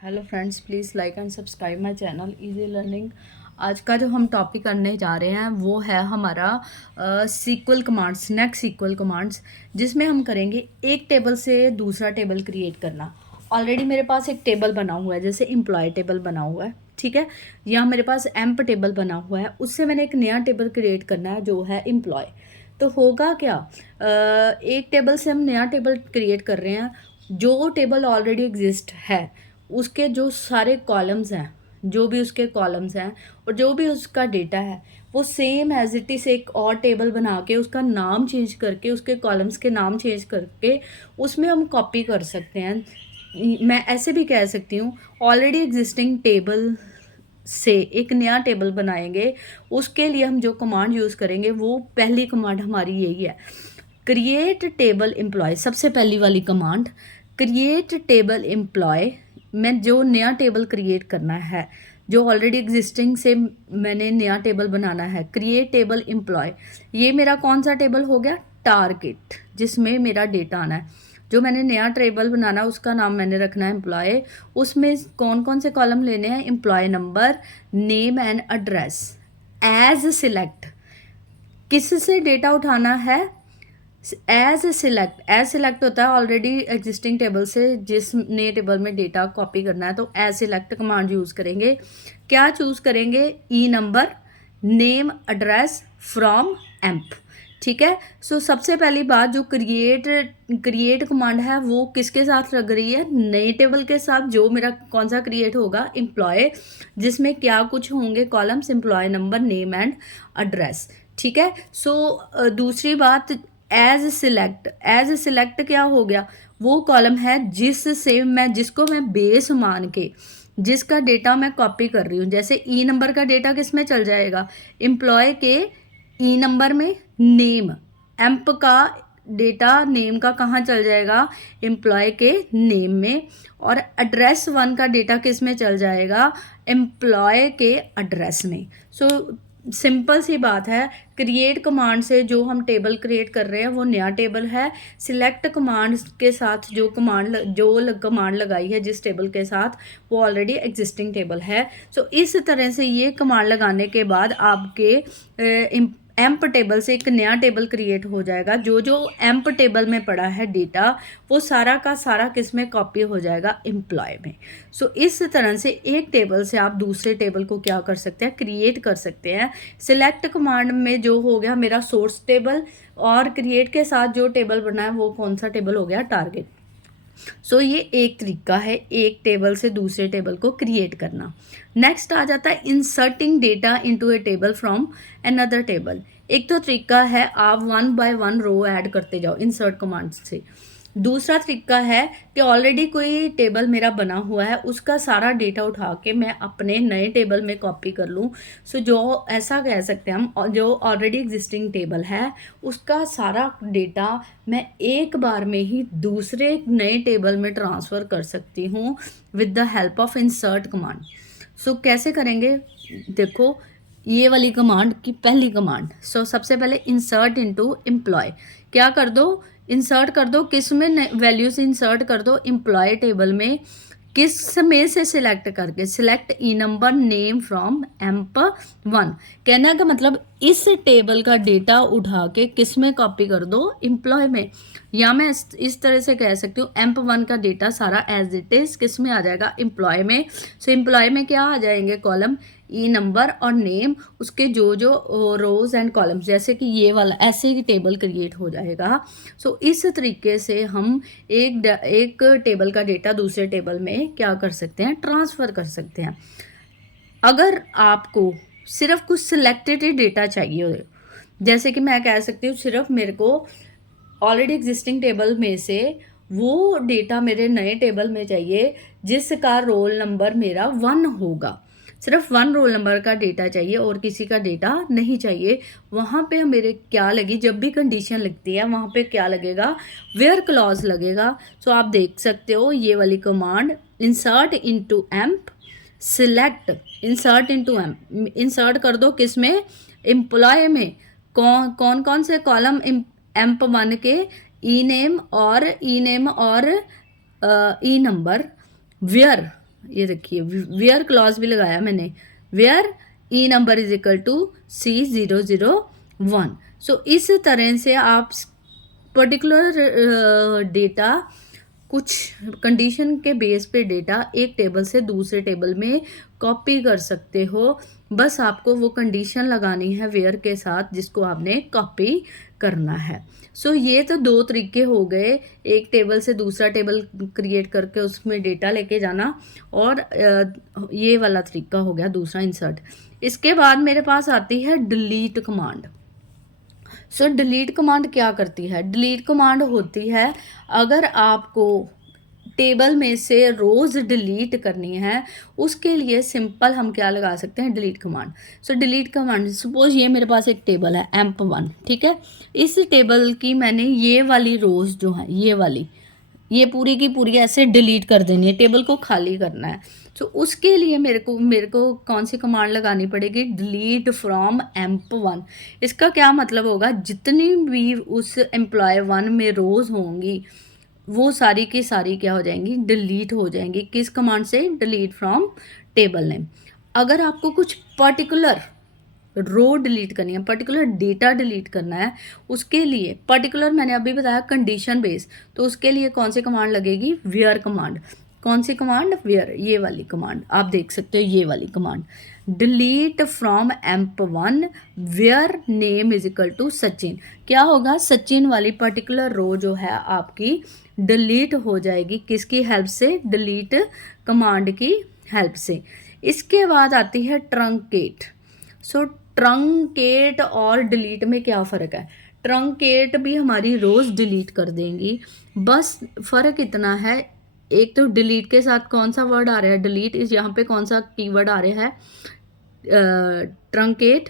Hello friends, please like and subscribe my channel easy learning. आज का जो हम टॉपिक करने जा रहे हैं वो है हमारा SQL commands, next SQL commands, जिसमें हम करेंगे एक टेबल से दूसरा टेबल क्रिएट करना। ऑलरेडी मेरे पास एक टेबल बना हुआ है, जैसे एम्प्लॉय टेबल बना हुआ है, ठीक है। यहाँ मेरे पास एम्प टेबल बना हुआ है, उससे मैंने एक नया टेबल क्रिएट करना है जो है एम्प्लॉय। तो होगा क्या, एक टेबल से हम नया टेबल क्रिएट कर रहे हैं। जो टेबल ऑलरेडी एग्जिस्ट है उसके जो सारे कॉलम्स हैं, जो भी उसके कॉलम्स हैं और जो भी उसका डेटा है, वो सेम एज इट इज़ एक और टेबल बना के उसका नाम चेंज करके, उसके कॉलम्स के नाम चेंज करके उसमें हम कॉपी कर सकते हैं। मैं ऐसे भी कह सकती हूँ, ऑलरेडी एग्जिस्टिंग टेबल से एक नया टेबल बनाएंगे। उसके लिए हम जो कमांड यूज़ करेंगे वो पहली कमांड हमारी यही है, क्रिएट टेबल एम्प्लॉय। सबसे पहली वाली कमांड क्रिएट टेबल एम्प्लॉय में जो नया टेबल क्रिएट करना है, जो ऑलरेडी एग्जिस्टिंग से मैंने नया टेबल बनाना है, क्रिएट टेबल एम्प्लॉय। ये मेरा कौन सा टेबल हो गया, टारगेट, जिसमें मेरा डेटा आना है। जो मैंने नया टेबल बनाना उसका नाम मैंने रखना है एम्प्लॉय। उसमें कौन कौन से कॉलम लेने हैं, employee number, name and address. As select, किस से डेटा उठाना है, एज सिलेक्ट होता है ऑलरेडी एग्जिस्टिंग टेबल से जिस नए टेबल में डेटा कॉपी करना है, तो एज सिलेक्ट कमांड यूज़ करेंगे। क्या चूज़ करेंगे, E number, name, address, from, एम्प, ठीक है। सो सबसे पहली बात, जो क्रिएट कमांड है वो किसके साथ लग रही है, नए टेबल के साथ, जो मेरा कौन सा क्रिएट होगा, एम्प्लॉय, जिसमें क्या कुछ होंगे columns, employee number, name and address, ठीक है। सो दूसरी बात, एज सिलेक्ट क्या हो गया, वो कॉलम है जिसको मैं बेस मान के, जिसका डेटा मैं कॉपी कर रही हूँ। जैसे ई नंबर का डेटा किस में चल जाएगा, एम्प्लॉय के ई नंबर में, नेम, एम्प का डेटा नेम का कहाँ चल जाएगा, एम्प्लॉय के नेम में, और एड्रेस वन का डेटा किस में चल जाएगा, एम्प्लॉय के एड्रेस में। सो सिंपल सी बात है, क्रिएट कमांड से जो हम टेबल क्रिएट कर रहे हैं वो नया टेबल है। सिलेक्ट कमांड के साथ जो कमांड लगाई है जिस टेबल के साथ, वो ऑलरेडी एग्जिस्टिंग टेबल है। सो इस तरह से ये कमांड लगाने के बाद आपके एम्प टेबल से एक नया टेबल क्रिएट हो जाएगा। जो जो एम्प टेबल में पड़ा है डेटा, वो सारा का सारा किस में कॉपी हो जाएगा, एम्प्लॉय में। सो इस तरह से एक टेबल से आप दूसरे टेबल को क्या कर सकते हैं, क्रिएट कर सकते हैं। सिलेक्ट कमांड में जो हो गया मेरा सोर्स टेबल, और क्रिएट के साथ जो टेबल बना है वो कौन सा टेबल हो गया, टारगेट। सो ये एक तरीका है एक टेबल से दूसरे टेबल को क्रिएट करना। नेक्स्ट आ जाता है inserting data into A table from another table. एक तो तरीका है आप 1 बाय 1 रो ऐड करते जाओ इंसर्ट कमांड से। दूसरा तरीका है कि ऑलरेडी कोई टेबल मेरा बना हुआ है, उसका सारा डेटा उठा के मैं अपने नए टेबल में कॉपी कर लूँ। सो जो ऐसा कह सकते हैं हम, जो ऑलरेडी एग्जिस्टिंग टेबल है उसका सारा डेटा मैं एक बार में ही दूसरे नए टेबल में ट्रांसफ़र कर सकती हूँ with the help of insert command. So कैसे करेंगे, देखो ये वाली कमांड की पहली कमांड। सो सबसे पहले इंसर्ट इनटू एम्प्लॉय, क्या कर दो, इंसर्ट कर दो, किस में वैल्यूज इंसर्ट कर दो, एम्प्लॉय टेबल में, किस में से सिलेक्ट करके, select E number, name from amp one. कहने का मतलब इस टेबल का डेटा उठा के किस में कॉपी कर दो, एम्प्लॉय में। या मैं इस तरह से कह सकती हूँ, एम्प वन का डेटा सारा एज इट इज किस में आ जाएगा, एम्प्लॉय में। सो एम्प्लॉय में क्या आ जाएंगे, कॉलम, ई नंबर और नेम, उसके जो जो रोज एंड कॉलम्स, जैसे कि ये वाला ऐसे ही टेबल क्रिएट हो जाएगा। सो इस तरीके से हम एक टेबल का डेटा दूसरे टेबल में क्या कर सकते हैं, ट्रांसफ़र कर सकते हैं। अगर आपको सिर्फ कुछ सिलेक्टेड डेटा चाहिए हो, जैसे कि मैं कह सकती हूँ सिर्फ मेरे को ऑलरेडी एग्जिस्टिंग टेबल में से वो डेटा मेरे नए टेबल में चाहिए जिसका रोल नंबर मेरा 1 होगा, सिर्फ 1 रोल नंबर का डेटा चाहिए और किसी का डेटा नहीं चाहिए। वहाँ पे मेरे क्या लगी, जब भी कंडीशन लगती है वहाँ पे क्या लगेगा, वेयर क्लॉज लगेगा। सो आप देख सकते हो ये वाली command, insert into amp, select, insert into amp, insert कर दो किस में, एम्प्लॉय में। कौन कौन से कॉलम, एम्प वन के ई नेम और ई नंबर, वेयर ये देखिए वेयर क्लॉज भी लगाया मैंने, where E number is equal to C001। So इस तरह से आप पर्टिकुलर डेटा, कुछ कंडीशन के बेस पे डेटा एक टेबल से दूसरे टेबल में कॉपी कर सकते हो। बस आपको वो कंडीशन लगानी है वेयर के साथ जिसको आपने कॉपी करना है। सो ये तो दो तरीके हो गए, एक टेबल से दूसरा टेबल क्रिएट करके उसमें डेटा लेके जाना, और ये वाला तरीका हो गया दूसरा इंसर्ट। इसके बाद मेरे पास आती है delete command. So delete command क्या करती है? डिलीट कमांड होती है अगर आपको टेबल में से रोज़ डिलीट करनी है, उसके लिए सिंपल हम क्या लगा सकते हैं? Delete command. So delete command, suppose ये मेरे पास एक टेबल है emp1, ठीक है। इस टेबल की मैंने ये वाली रोज़ जो है, ये वाली, ये पूरी की पूरी ऐसे डिलीट कर देनी है, टेबल को खाली करना है। तो उसके लिए मेरे को कौन सी कमांड लगानी पड़ेगी? Delete from emp1। इसका क्या मतलब होगा? जितनी भी उस एम्प्लॉय 1 में रोज़ होंगी वो सारी की सारी क्या हो जाएंगी? डिलीट हो जाएंगी। किस कमांड से? Delete from table name. अगर आपको कुछ पर्टिकुलर रो डिलीट करनी है, पर्टिकुलर डेटा डिलीट करना है, उसके लिए पर्टिकुलर मैंने अभी बताया कंडीशन बेस, तो उसके लिए कौन सी कमांड लगेगी? Where command. कौन सी कमांड? वेयर, ये वाली कमांड आप देख सकते हो, ये वाली command delete from emp1 where name is equal to Sachin. क्या होगा? सचिन वाली पर्टिकुलर रो जो है आपकी डिलीट हो जाएगी। किसकी हेल्प से? डिलीट कमांड की हेल्प से। इसके बाद आती है ट्रंकेट। सो ट्रंकेट और डिलीट में क्या फ़र्क है? ट्रंकेट भी हमारी रोज़ डिलीट कर देंगी, बस फ़र्क इतना है, एक तो डिलीट के साथ कौन सा वर्ड आ रहा है? डिलीट इस यहाँ पे कौन सा कीवर्ड आ रहा है? ट्रंकेट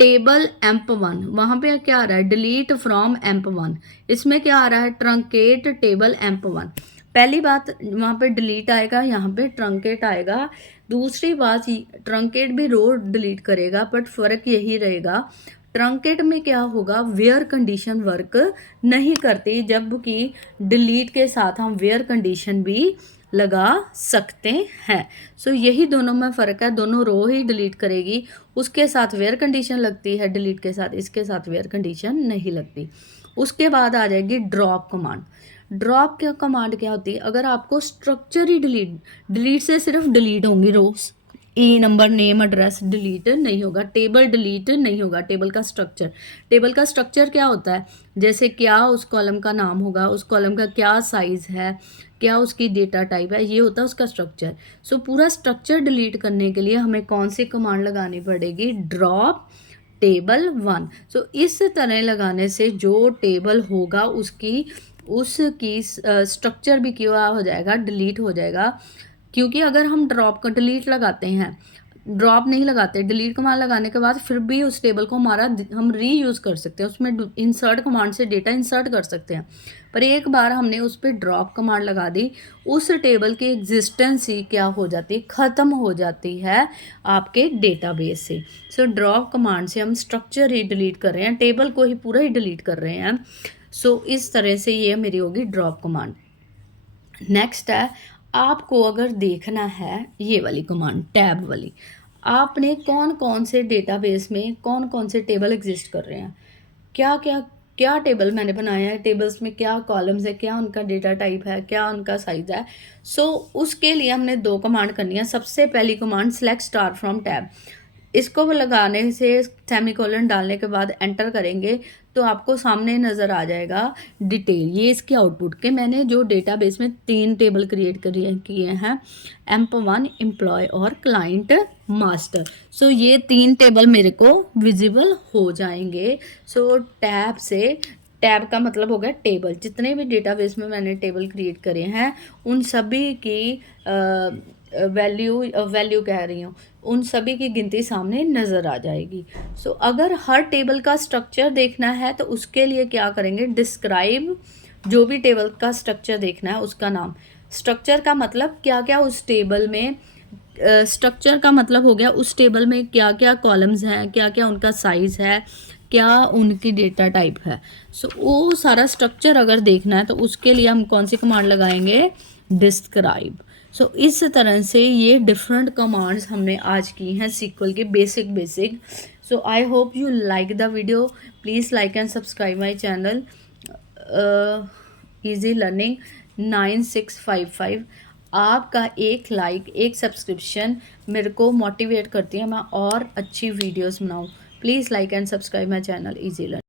टेबल emp1, वहाँ पे क्या आ रहा है? Delete from emp1। इसमें क्या आ रहा है? Truncate table emp1। पहली बात वहाँ पे डिलीट आएगा, यहाँ पे ट्रंकेट आएगा। दूसरी बात, ट्रंकेट भी रो डिलीट करेगा, बट फ़र्क यही रहेगा, ट्रंकेट में क्या होगा? वेयर कंडीशन वर्क नहीं करती, जबकि डिलीट के साथ हम वेयर कंडीशन भी लगा सकते हैं। सो यही दोनों में फ़र्क है, दोनों रो ही डिलीट करेगी, उसके साथ वेयर कंडीशन लगती है डिलीट के साथ, इसके साथ वेयर कंडीशन नहीं लगती। उसके बाद आ जाएगी ड्रॉप कमांड। ड्रॉप क्या कमांड क्या होती है? अगर आपको स्ट्रक्चर ही डिलीट से सिर्फ डिलीट होंगी रोज, ई नंबर नेम एड्रेस डिलीट नहीं होगा, टेबल डिलीट नहीं होगा। टेबल का स्ट्रक्चर क्या होता है? जैसे क्या उस कॉलम का नाम होगा, उस कॉलम का क्या साइज है, क्या उसकी डेटा टाइप है, ये होता है उसका स्ट्रक्चर। सो पूरा स्ट्रक्चर डिलीट करने के लिए हमें कौन सी कमांड लगानी पड़ेगी? Drop table 1। सो इस तरह लगाने से जो टेबल होगा उसकी स्ट्रक्चर भी क्या हो जाएगा? डिलीट हो जाएगा। क्योंकि अगर हम ड्रॉप का डिलीट लगाते हैं, ड्रॉप नहीं लगाते, डिलीट कमांड लगाने के बाद फिर भी उस टेबल को हम रीयूज़ कर सकते हैं, उसमें इंसर्ट कमांड से डेटा इंसर्ट कर सकते हैं। पर एक बार हमने उस पर ड्रॉप कमांड लगा दी, उस टेबल की एग्जिस्टेंस ही क्या हो जाती है? ख़त्म हो जाती है आपके डेटाबेस से। सो ड्रॉप कमांड से हम स्ट्रक्चर ही डिलीट कर रहे हैं, टेबल को ही पूरा ही डिलीट कर रहे हैं। सो इस तरह से ये मेरी होगी ड्रॉप कमांड। नेक्स्ट है, आपको अगर देखना है ये वाली कमांड, टैब वाली, आपने कौन कौन से डेटाबेस में कौन कौन से टेबल एग्जिस्ट कर रहे हैं, क्या क्या क्या टेबल मैंने बनाया है, टेबल्स में क्या कॉलम्स है, क्या उनका डेटा टाइप है, क्या उनका साइज है। सो उसके लिए हमने दो कमांड करनी है। सबसे पहली command select star from tab, इसको लगाने से सेमीकोलन डालने के बाद एंटर करेंगे तो आपको सामने नज़र आ जाएगा डिटेल, ये इसके आउटपुट के। मैंने जो डेटाबेस में 3 टेबल क्रिएट किए हैं, emp1, एम्प्लॉय और क्लाइंट मास्टर। सो ये 3 टेबल मेरे को विजिबल हो जाएंगे। सो टैब का मतलब हो गया टेबल, जितने भी डेटाबेस में मैंने टेबल क्रिएट करे हैं उन सभी की वैल्यू कह रही हूँ, उन सभी की गिनती सामने नज़र आ जाएगी। सो अगर हर टेबल का स्ट्रक्चर देखना है तो उसके लिए क्या करेंगे? डिस्क्राइब, जो भी टेबल का स्ट्रक्चर देखना है उसका नाम। स्ट्रक्चर का मतलब क्या क्या उस टेबल में, स्ट्रक्चर का मतलब हो गया उस टेबल में क्या क्या कॉलम्स हैं, क्या क्या उनका साइज़ है, क्या उनकी डेटा टाइप है। सो वो सारा स्ट्रक्चर अगर देखना है तो उसके लिए हम कौन सी कमांड लगाएंगे? डिस्क्राइब। सो इस तरह से ये डिफरेंट कमांड्स हमने आज की हैं SQL के basic. So I hope you like the video. Please like and subscribe my channel easy learning 9655। आपका एक लाइक, एक सब्सक्रिप्शन मेरे को मोटिवेट करती है मैं और अच्छी वीडियोस बनाऊँ। Please like and subscribe my channel easy learning.